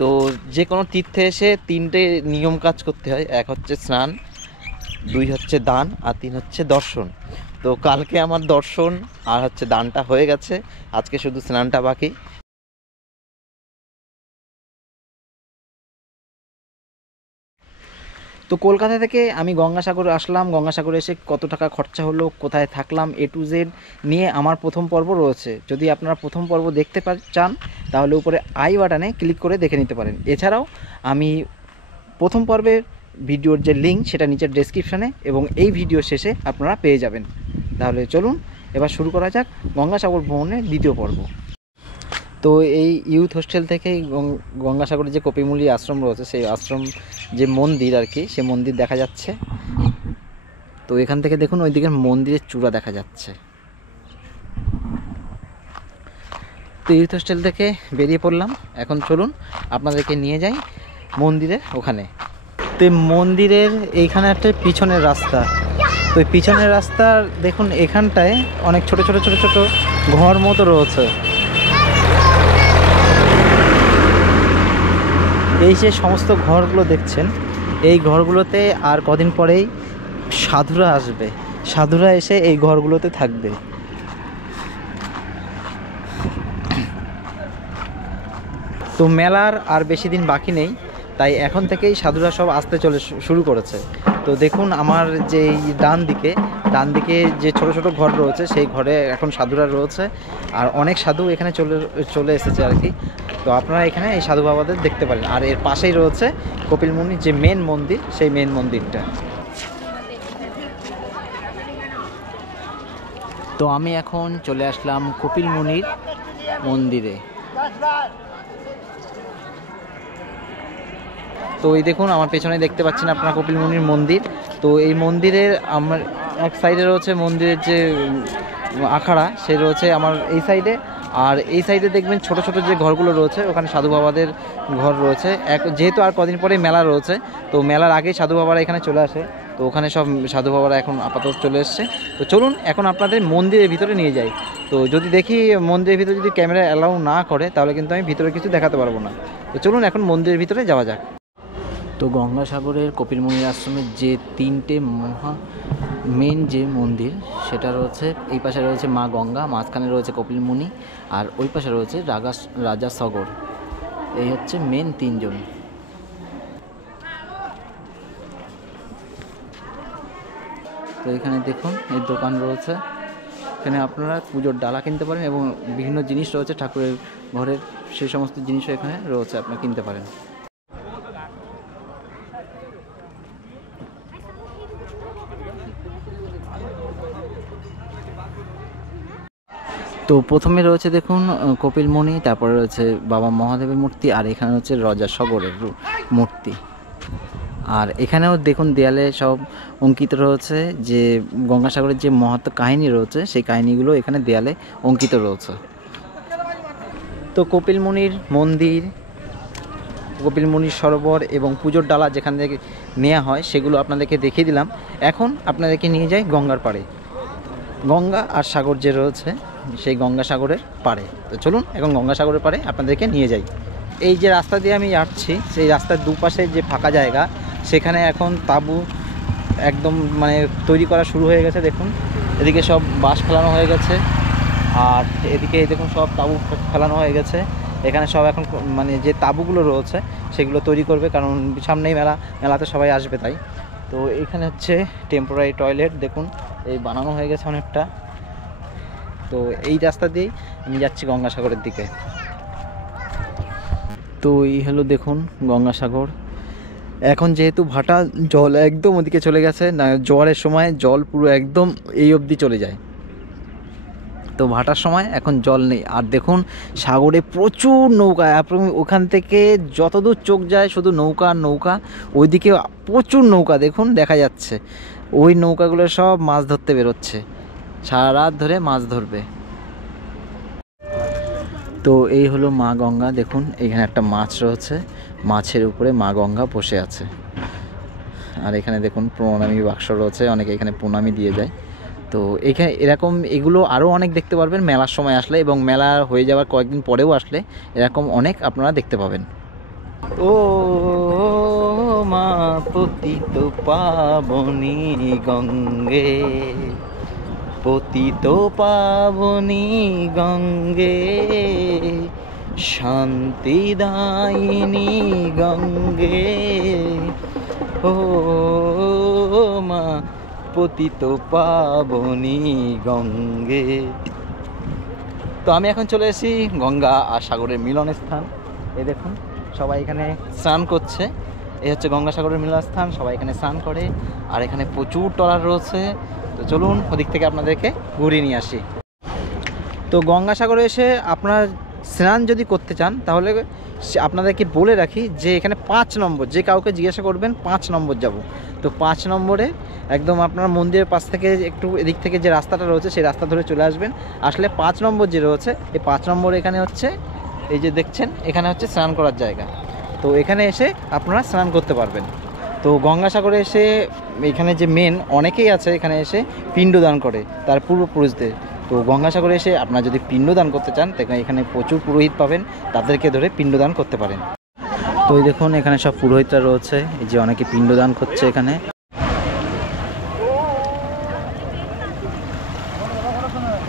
তো যে কোনো তীর্থে এসে তিনটে নিয়ম কাজ করতে হয়, এক হচ্ছে স্নান, দুই হচ্ছে দান, আর তিন হচ্ছে দর্শন। তো কালকে আমার দর্শন আর হচ্ছে দানটা হয়ে গেছে, আজকে শুধু স্নানটা বাকি। তো কলকাতা থেকে আমি গঙ্গাসাগরে আসলাম। গঙ্গাসাগরে এসে কত টাকা খরচা হলো, কোথায় থাকলাম, A to Z নিয়ে আমার প্রথম পর্ব রয়েছে। যদি আপনারা প্রথম পর্ব দেখতে চান তাহলে উপরে আই বাটনে ক্লিক করে দেখে নিতে পারেন। এছাড়াও আমি প্রথম পর্বের ভিডিওর যে লিঙ্ক সেটা নিচের ডেসক্রিপশানে এবং এই ভিডিও শেষে আপনারা পেয়ে যাবেন। তাহলে চলুন এবার শুরু করা যাক গঙ্গাসাগর ভ্রমণের দ্বিতীয় পর্ব। তো এই ইউথ হোস্টেল থেকেই গঙ্গাসাগরের যে কপিমূলী আশ্রম রয়েছে, সেই আশ্রম যে মন্দির আর কি, সে মন্দির দেখা যাচ্ছে। তো এখান থেকে দেখুন ওই দিকের মন্দিরের চূড়া দেখা যাচ্ছে। তো ইউথ হোস্টেল থেকে বেরিয়ে পড়লাম, এখন চলুন আপনাদেরকে নিয়ে যাই মন্দিরের ওখানে। তো মন্দিরের এইখানে একটা পিছনের রাস্তা, তো পিছনের রাস্তার দেখুন এখানটায় অনেক ছোট ছোট ছোট ছোট ঘর মতো রয়েছে। এই যে সমস্ত ঘরগুলো দেখছেন, এই ঘরগুলোতে আর কদিন পরেই সাধুরা আসবে, সাধুরা এসে এই ঘরগুলোতে থাকবে। তো মেলার আর বেশি দিন বাকি নেই, তাই এখন থেকেই সাধুরা সব আসতে শুরু করেছে। তো দেখুন আমার যে ডান দিকে যে ছোট ছোট ঘর রয়েছে, সেই ঘরে এখন সাধুরা রয়েছে, আর অনেক সাধু এখানে চলে এসেছে আর কি। তো আপনারা এখানে এই সাধু বাবাদের দেখতে পারেন। আর এর পাশেই রয়েছে কপিলমুনির যে মেন মন্দির, সেই মেন মন্দিরটা। তো আমি এখন চলে আসলাম কপিলমুনির মন্দিরে। তো এই দেখুন আমার পেছনে দেখতে পাচ্ছেন আপনারা কপিলমুনির মন্দির। তো এই মন্দিরের আমার এক সাইডে রয়েছে মন্দিরের যে আখাড়া, সে রয়েছে আমার এই সাইডে, আর এই সাইডে দেখবেন ছোট ছোট যে ঘরগুলো রয়েছে ওখানে সাধু বাবাদের ঘর রয়েছে। যেহেতু আর কদিন পরে মেলা রয়েছে, তো মেলার আগেই সাধু বাবারা এখানে চলে আসে, তো ওখানে সব সাধু বাবারা এখন আপাতত চলে এসছে। তো চলুন এখন আপনাদের মন্দিরের ভিতরে নিয়ে যাই। তো যদি দেখি মন্দিরের ভিতরে যদি ক্যামেরা অ্যালাউ না করে তাহলে কিন্তু আমি ভিতরে কিছু দেখাতে পারবো না। তো চলুন এখন মন্দিরের ভিতরে যাওয়া যাক। তো গঙ্গাসাগরের কপিলমুনির আশ্রমের যে তিনটে মেন যে মন্দির, সেটা রয়েছে এই পাশে রয়েছে মা গঙ্গা, মাঝখানে রয়েছে কপিলমুনি, আর ওই পাশে রয়েছে রাজা সাগর। এই হচ্ছে মেন তিনজন। তো এখানে দেখুন এই দোকান রয়েছে, এখানে আপনারা পুজোর ডালা কিনতে পারেন এবং বিভিন্ন জিনিস রয়েছে ঠাকুরের ঘরের, সেই সমস্ত জিনিসও এখানে রয়েছে, আপনারা কিনতে পারেন। তো প্রথমে রয়েছে দেখুন কপিলমুনি, তারপরে রয়েছে বাবা মহাদেবের মূর্তি, আর এখানে হচ্ছে রাজা সাগরের মূর্তি। আর এখানেও দেখুন দেয়ালে সব অঙ্কিত রয়েছে যে গঙ্গাসাগরের যে মহৎ কাহিনী রয়েছে, সেই কাহিনীগুলো এখানে দেয়ালে অঙ্কিত রয়েছে। তো কপিলমুনির মন্দির, কপিলমুনির সরোবর এবং পুজোর ডালা যেখান থেকে নেওয়া হয় সেগুলো আপনাদেরকে দেখিয়ে দিলাম। এখন আপনাদেরকে নিয়ে যাই গঙ্গার পাড়ে, গঙ্গা আর সাগর যে রয়েছে সেই গঙ্গাসাগরের পাড়ে। তো চলুন এখন গঙ্গাসাগরের পাড়ে আপনাদেরকে নিয়ে যাই। এই যে রাস্তা দিয়ে আমি যাচ্ছি, সেই রাস্তার দুপাশে যে ফাঁকা জায়গা, সেখানে এখন তাঁবু একদম মানে তৈরি করা শুরু হয়ে গেছে। দেখুন এদিকে সব বাঁশ ফেলানো হয়ে গেছে, আর এদিকে দেখুন সব তাঁবু ফেলানো হয়ে গেছে। এখানে সব এখন মানে যে তাঁবুগুলো রয়েছে সেগুলো তৈরি করবে, কারণ সামনেই মেলাতে সবাই আসবে তাই। তো এখানে হচ্ছে টেম্পোরারি টয়লেট, দেখুন এই বানানো হয়ে গেছে অনেকটা। তো এই রাস্তা দিয়েই আমি যাচ্ছি গঙ্গাসাগরের দিকে। তো এই হলো দেখুন গঙ্গাসাগর। এখন যেহেতু ভাটা জল একদম ওদিকে চলে গেছে, না জোয়ারের সময় জল পুরো একদম এই অবধি চলে যায়, তো ভাটার সময় এখন জল নেই। আর দেখুন সাগরে প্রচুর নৌকা, আপনি ওখান থেকে যতদূর চোখ যায় শুধু নৌকা আর নৌকা, ওইদিকে প্রচুর নৌকা দেখুন দেখা যাচ্ছে। ওই নৌকাগুলো সব মাছ ধরতে বেরোচ্ছে, সারা রাত ধরে মাছ ধরবে। তো এই হলো মা গঙ্গা, দেখুন এখানে একটা মাছ রয়েছে, মাছের উপরে মা গঙ্গা বসে আছে। আর এখানে দেখুন প্রণামী বাক্স রয়েছে, অনেকে এখানে প্রণামী দিয়ে যায়। তো এখানে এরকম এগুলো আরও অনেক দেখতে পারবেন মেলার সময় আসলে, এবং মেলা হয়ে যাওয়ার কয়েকদিন পরেও আসলে এরকম অনেক আপনারা দেখতে পাবেন। ও মা পতিত পাবনী গঙ্গে, পতিত পাবনী গঙ্গে, শান্তিদায়িনী গঙ্গে, ও মা পতিত পাবনী গঙ্গে। তো আমি এখন চলে এসেছি গঙ্গা আর সাগরের মিলন স্থান। এই দেখুন সবাই এখানে স্নান করছে। এই হচ্ছে গঙ্গাসাগরের মিলন স্থান, সবাই এখানে স্নান করে। আর এখানে প্রচুর ট্রলার রয়েছে। তো চলুন ওদিক থেকে আপনাদেরকে ঘুরিয়ে নিয়ে আসি। তো গঙ্গাসাগরে এসে আপনারা স্নান যদি করতে চান তাহলে আপনাদেরকে বলে রাখি যে এখানে 5 নম্বর, যে কাউকে জিজ্ঞাসা করবেন 5 নম্বর যাব। তো 5 নম্বরে একদম আপনার মন্দিরের পাশ থেকে একটু এদিক থেকে যে রাস্তাটা রয়েছে সেই রাস্তা ধরে চলে আসবেন। আসলে 5 নম্বর যে রয়েছে এই 5 নম্বর এখানে হচ্ছে এই যে দেখছেন এখানে হচ্ছে স্নান করার জায়গা। তো এখানে এসে আপনারা স্নান করতে পারবেন। তো গঙ্গাসাগরে এসে এখানে যে মেন অনেকেই আছে এখানে এসে পিণ্ডদান করে তার পূর্বপুরুষদের। তো গঙ্গাসাগরে এসে আপনারা যদি পিণ্ডদান করতে চান তাহলে এখানে প্রচুর পুরোহিত পাবেন, তাদেরকে ধরে পিণ্ডদান করতে পারেন। তো এই দেখুন এখানে সব পুরোহিতরা রয়েছে, এই যে অনেকে পিণ্ডদান করছে এখানে।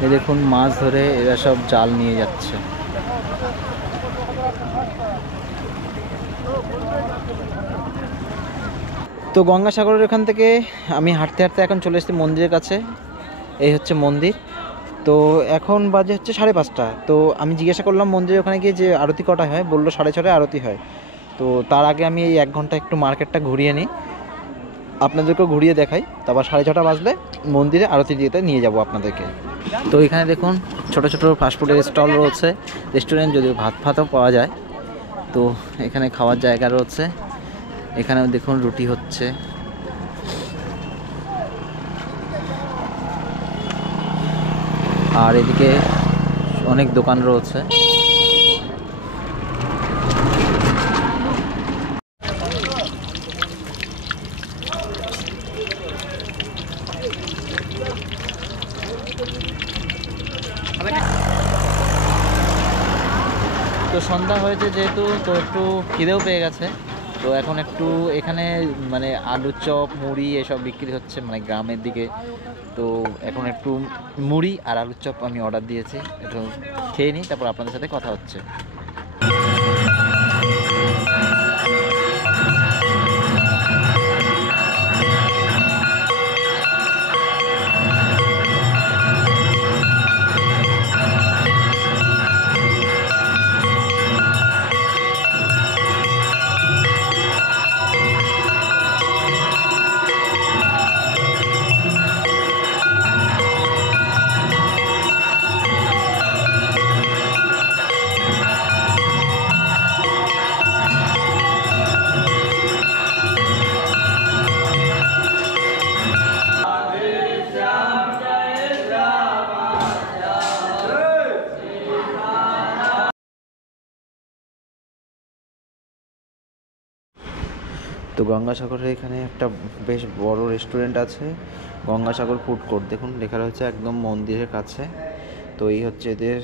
এই দেখুন মাছ ধরে এরা সব জাল নিয়ে যাচ্ছে। তো গঙ্গাসাগরের এখান থেকে আমি হাঁটতে হাঁটতে এখন চলে এসেছি মন্দিরের কাছে। এই হচ্ছে মন্দির। তো এখন বাজে হচ্ছে 5:30। তো আমি জিজ্ঞাসা করলাম মন্দিরের ওখানে গিয়ে যে আরতি কটা হয়, বললো 6:30 আরতি হয়। তো তার আগে আমি এই 1 ঘন্টা একটু মার্কেটটা ঘুরিয়ে নিই, আপনাদেরকেও ঘুরিয়ে দেখাই। তারপর 6:30 বাজলে মন্দিরে আরতি দিতে নিয়ে যাব আপনাদেরকে। তো এখানে দেখুন ছোট ছোট ফাস্টফুডের স্টল রয়েছে, রেস্টুরেন্ট, যদিও ভাত ফাতও পাওয়া যায়। তো এখানে খাওয়ার জায়গা রয়েছে। এখানেও দেখুন রুটি হচ্ছে। আর এদিকে অনেক দোকান রয়েছে। তো সন্ধ্যা হয়েছে যেহেতু, তো একটু খিদেও পেয়ে গেছে। তো এখন একটু এখানে মানে আলুর চপ, মুড়ি এসব বিক্রি হচ্ছে মানে গ্রামের দিকে। তো এখন একটু মুড়ি আর আলুর চপ আমি অর্ডার দিয়েছি, একটু খেয়ে নিই, তারপর আপনাদের সাথে কথা হচ্ছে। তো গঙ্গাসাগরের এখানে একটা বেশ বড় রেস্টুরেন্ট আছে, গঙ্গাসাগর ফুড কোর্ট। দেখুন লেখা রয়েছে একদম মন্দিরের কাছে। তো এই হচ্ছে এদের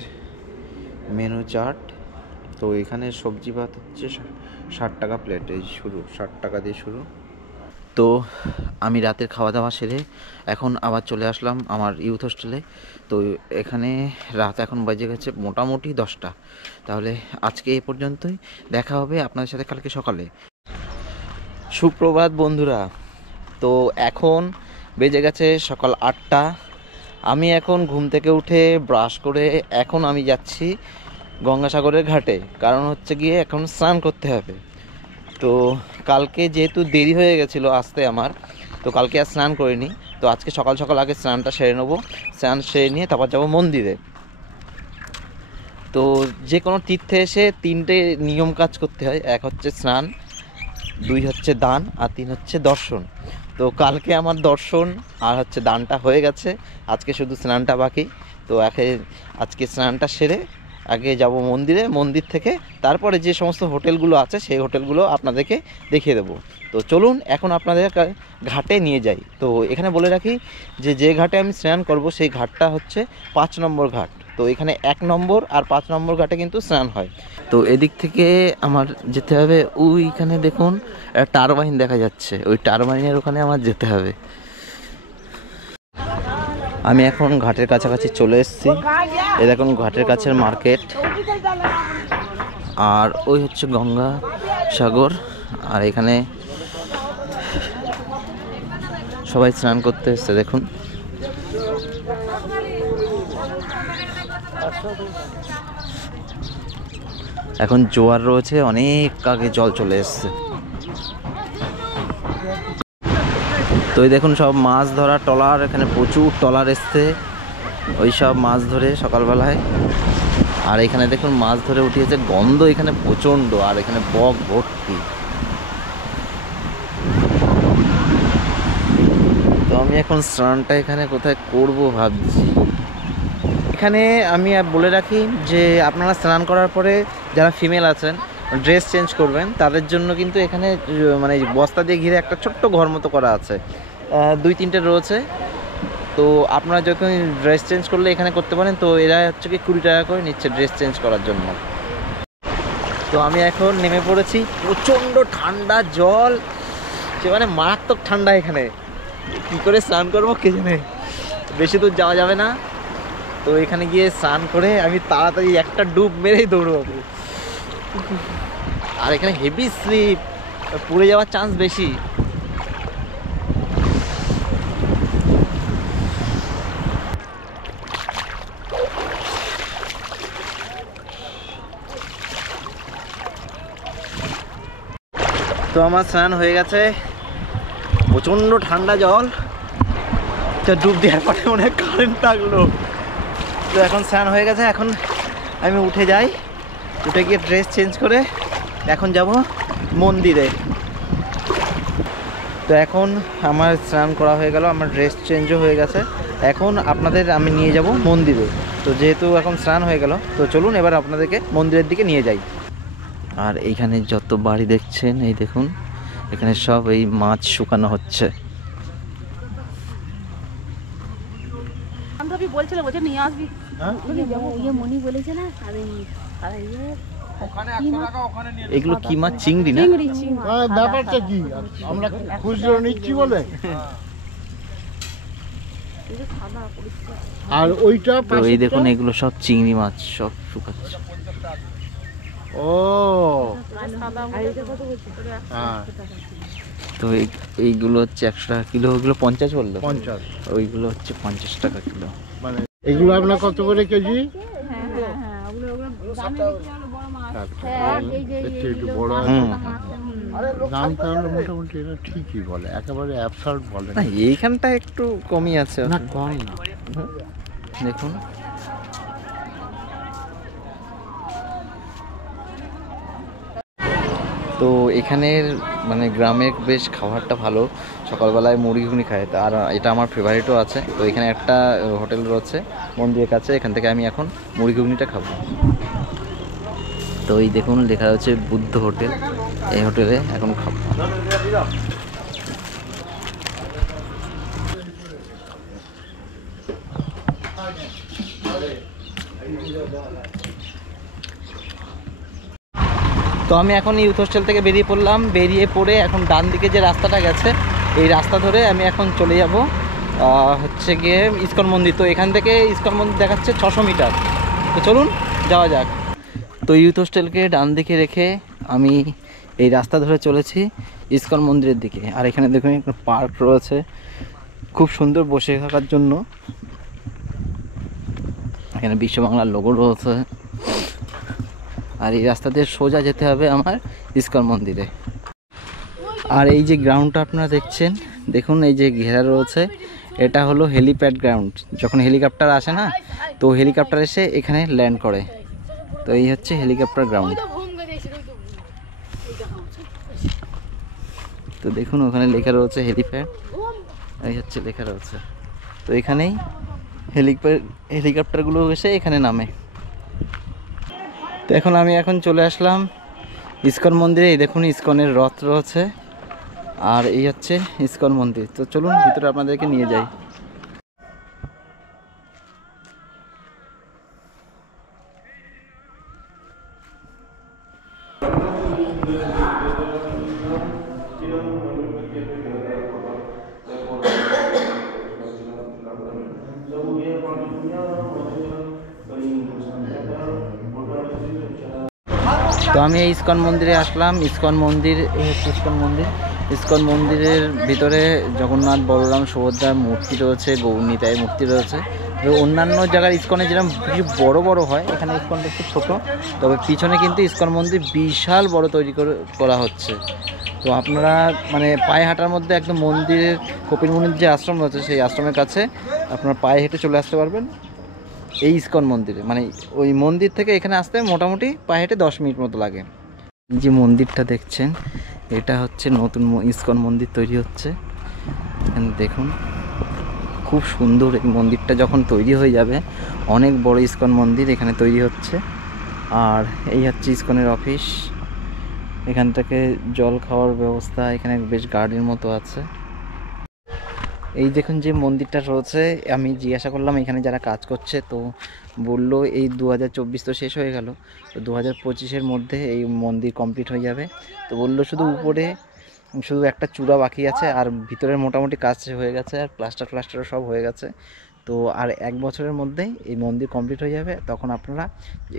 মেনু চার্ট। তো এখানে সবজি ভাত হচ্ছে 60 টাকা প্লেট, এই শুরু 60 টাকা দিয়ে শুরু। তো আমি রাতের খাওয়া দাওয়া সেরে এখন আবার চলে আসলাম আমার ইউথ হোস্টেলে। তো এখানে রাত এখন বাজে গেছে মোটামুটি 10টা। তাহলে আজকে এ পর্যন্তই, দেখা হবে আপনাদের সাথে কালকে সকালে। সুপ্রভাত বন্ধুরা। তো এখন বেজে গেছে সকাল 8টা। আমি এখন ঘুম থেকে উঠে ব্রাশ করে এখন আমি যাচ্ছি গঙ্গাসাগরের ঘাটে, কারণ হচ্ছে গিয়ে এখন স্নান করতে হবে। তো কালকে যেহেতু দেরি হয়ে গেছিলো আসতে আমার, তো কালকে আর স্নান করিনি। তো আজকে সকাল সকাল আগে স্নানটা সেরে নেবো, স্নান সেরে নিয়ে তারপর যাবো মন্দিরে। তো যে কোনো তীর্থে এসে 3টে নিয়ম কাজ করতে হয়, 1 হচ্ছে স্নান, 2 হচ্ছে দান, আর 3 হচ্ছে দর্শন। তো কালকে আমার দর্শন আর হচ্ছে দানটা হয়ে গেছে, আজকে শুধু স্নানটা বাকি। তো আজকে স্নানটা সেরে আগে যাব মন্দিরে, মন্দির থেকে তারপরে যে সমস্ত হোটেলগুলো আছে সেই হোটেলগুলো আপনাদেরকে দেখিয়ে দেবো। তো চলুন এখন আপনাদের ঘাটে নিয়ে যাই। তো এখানে বলে রাখি যে ঘাটে আমি স্নান করব সেই ঘাটটা হচ্ছে 5 নম্বর ঘাট। তো এখানে 1 নম্বর আর 5 নম্বর ঘাটে কিন্তু স্নান হয়। তো এদিক থেকে আমার যেতে হবে, ওইখানে দেখুন একটা টারবাইন দেখা যাচ্ছে, ওই টারবাইনের ওখানে আমার যেতে হবে। আমি এখন ঘাটের কাছাকাছি চলে এসেছি। এই দেখুন ঘাটের কাছের মার্কেট, আর ওই হচ্ছে গঙ্গা সাগর। আর এখানে সবাই স্নান করতে এসছে দেখুন। এখন জোয়ার রয়েছে, অনেক আগে জল চলে এসছে। তো এই দেখুন সব মাছ ধরা ট্রলার, এখানে প্রচুর ট্রলার এসছে, ওই সব মাছ ধরে সকালবেলায়। আর এখানে দেখুন মাছ ধরে উঠিয়েছে, গন্ধ এখানে প্রচণ্ড, আর এখানে বক ভর্তি। তো আমি এখন স্নানটা এখানে কোথায় করব ভাবছি। এখানে আমি বলে রাখি যে আপনারা স্নান করার পরে যারা ফিমেল আছেন ড্রেস চেঞ্জ করবেন, তাদের জন্য কিন্তু এখানে মানে বস্তা দিয়ে ঘিরে একটা ছোট্ট ঘর মতো করা আছে, 2-3টে রয়েছে। তো আপনারা যখন ড্রেস চেঞ্জ করলে এখানে করতে পারেন। তো এরা হচ্ছে কি 20 টাকা করে নিচ্ছে ড্রেস চেঞ্জ করার জন্য। তো আমি এখন নেমে পড়েছি, প্রচণ্ড ঠান্ডা জল, সে মানে মারাত্মক ঠান্ডা। এখানে কী করে স্নান করবো কে জানে, বেশি দূর যাওয়া যাবে না। তো এখানে গিয়ে স্নান করে আমি তাড়াতাড়ি একটা ডুব মেরেই দৌড়বো। আর এখানে হেভি স্লিপ, পড়ে যাওয়ার চান্স বেশি। তো আমার স্নান হয়ে গেছে, প্রচণ্ড ঠান্ডা জল, ডুব দেওয়ার পরে অনেক কারেন্ট লাগলো। তো এখন স্নান হয়ে গেছে, এখন আমি উঠে যাই, উঠে গিয়ে ড্রেস চেঞ্জ করে এখন যাব মন্দিরে। তো এখন আমার স্নান করা হয়ে গেল, আমার ড্রেস চেঞ্জও হয়ে গেছে, এখন আপনাদের আমি নিয়ে যাব মন্দিরে। তো যেহেতু এখন স্নান হয়ে গেল, তো চলুন এবার আপনাদেরকে মন্দিরের দিকে নিয়ে যাই। আর এইখানে যত বাড়ি দেখছেন, এই দেখুন এখানে সব এই মাছ শুকানো হচ্ছে। এগুলো কি মাছ? চিংড়ি না? ব্যাপারটা কি আমরা খুচরো নিচ্ছি বলে। আর ওইটা এই দেখুন এগুলো সব চিংড়ি মাছ, সব শুকাচ্ছে। ও তো এইগুলো হচ্ছে 100 টাকা কিলো, ওইগুলো 50 বললো, 50, ওইগুলো হচ্ছে 50 টাকা কিলো। মানে এগুলো আপনার কত করে কেজি? একটু বড় দাম তাহলে মোটামুটি এটা ঠিকই বলে, একেবারে অ্যাবসার্ড বলে না, এইখানটা একটু কমই আছে। না কম না, দেখুন তো এখানের মানে গ্রামের বেশ খাবারটা ভালো, সকালবেলায় মুড়ি ঘুগনি খায়, আর এটা আমার ফেভারিটও আছে। তো এখানে একটা হোটেল রয়েছে মন্দিরের কাছে, এখান থেকে আমি এখন মুড়ি ঘুগনিটা খাবো। তো এই দেখুন লেখা হচ্ছে বুদ্ধ হোটেল, এই হোটেলে এখন খাবো। তো আমি এখন ইউথ হোস্টেল থেকে বেরিয়ে পড়লাম, বেরিয়ে পড়ে এখন ডান দিকে যে রাস্তাটা গেছে এই রাস্তা ধরে আমি এখন চলে যাব হচ্ছে গিয়ে ইস্কন মন্দির। তো এখান থেকে ইস্কন মন্দির দেখাচ্ছে 600 মিটার। তো চলুন যাওয়া যাক। তো ইউথ হোস্টেলকে ডান দিকে রেখে আমি এই রাস্তা ধরে চলেছি ইস্কন মন্দিরের দিকে। আর এখানে দেখুন একটা পার্ক রয়েছে, খুব সুন্দর বসে থাকার জন্য। এখানে বিশ্ব বাংলার লোগো রয়েছে। আর এই রাস্তা দিয়ে সোজা যেতে হবে আমার ইস্কন মন্দিরে। আর এই যে গ্রাউন্ডটা আপনারা দেখছেন, দেখুন এই যে ঘেরা রয়েছে, এটা হলো হেলিপ্যাড গ্রাউন্ড। যখন হেলিকপ্টার আসে না, তো হেলিকপ্টার এসে এখানে ল্যান্ড করে। তো এই হচ্ছে হেলিকপ্টার গ্রাউন্ড। তো দেখুন ওখানে লেখা রয়েছে হেলিপ্যাড, এই হচ্ছে লেখা রয়েছে। তো এখানেই হেলিকপ্টারগুলো এসে এখানে নামে। তো এখন চলে আসলাম ইসকন মন্দিরে। এই দেখুন ইসকনের রথ রয়েছে, আর এই হচ্ছে ইসকন মন্দির। তো চলুন ভিতরে আপনাদেরকে নিয়ে যাই। তো আমি এই ইসকন মন্দিরে আসলাম। ইসকন মন্দির, এই হচ্ছে ইসকন মন্দির। ইসকন মন্দিরের ভিতরে জগন্নাথ, বলরাম, সুভদ্রার মূর্তি রয়েছে, গৌরনিতাইয়ের মূর্তি রয়েছে। তো অন্যান্য জায়গার ইসকনে যেরকম কিছু বড় বড় হয়, এখানে ইসকনটা একটু ছোটো। তবে পিছনে কিন্তু ইসকন মন্দির বিশাল বড় তৈরি করা হচ্ছে। তো আপনারা মানে পায়ে হাঁটার মধ্যে একদম মন্দিরের, কপিল মুনির যে আশ্রম রয়েছে সেই আশ্রমের কাছে আপনারা পায়ে হেঁটে চলে আসতে পারবেন এই ইসকন মন্দিরে। মানে ওই মন্দির থেকে এখানে আসতে মোটামুটি পায়ে হেঁটে 10 মিনিট মতো লাগে। যে মন্দিরটা দেখছেন, এটা হচ্ছে নতুন ইসকন মন্দির তৈরি হচ্ছে। এখানে দেখুন খুব সুন্দর। এই মন্দিরটা যখন তৈরি হয়ে যাবে, অনেক বড় ইসকন মন্দির এখানে তৈরি হচ্ছে। আর এই হচ্ছে ইসকনের অফিস। এখান থেকে জল খাওয়ার ব্যবস্থা, এখানে বেশ গার্ডেন মতো আছে। এই দেখুন যে মন্দিরটা রয়েছে, আমি জিজ্ঞাসা করলাম এখানে যারা কাজ করছে, তো বললো এই 2024 তো শেষ হয়ে গেল, তো 2025-এর মধ্যে এই মন্দির কমপ্লিট হয়ে যাবে। তো বললো শুধু উপরে শুধু একটা চূড়া বাকি আছে, আর ভিতরের মোটামুটি কাজ হয়ে গেছে, আর প্লাস্টার সব হয়ে গেছে। তো আর 1 বছরের মধ্যেই এই মন্দির কমপ্লিট হয়ে যাবে। তখন আপনারা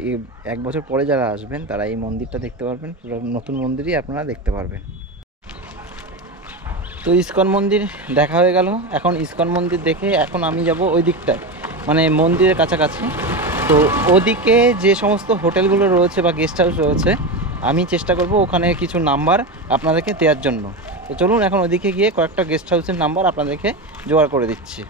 এই 1 বছর পরে যারা আসবেন তারা এই মন্দিরটা দেখতে পারবেন, পুরো নতুন মন্দিরই আপনারা দেখতে পারবেন। তো ইসকন মন্দির দেখা হয়ে গেল। এখন ইসকন মন্দির দেখে এখন আমি যাব ওই দিকটায়, মানে মন্দিরের কাছাকাছি। তো ওদিকে যে সমস্ত হোটেলগুলো রয়েছে বা গেস্ট হাউস রয়েছে, আমি চেষ্টা করব ওখানে কিছু নাম্বার আপনাদেরকে দেওয়ার জন্য। তো চলুন এখন ওদিকে গিয়ে কয়েকটা গেস্ট হাউসের নাম্বার আপনাদেরকে জোগাড় করে দিচ্ছি।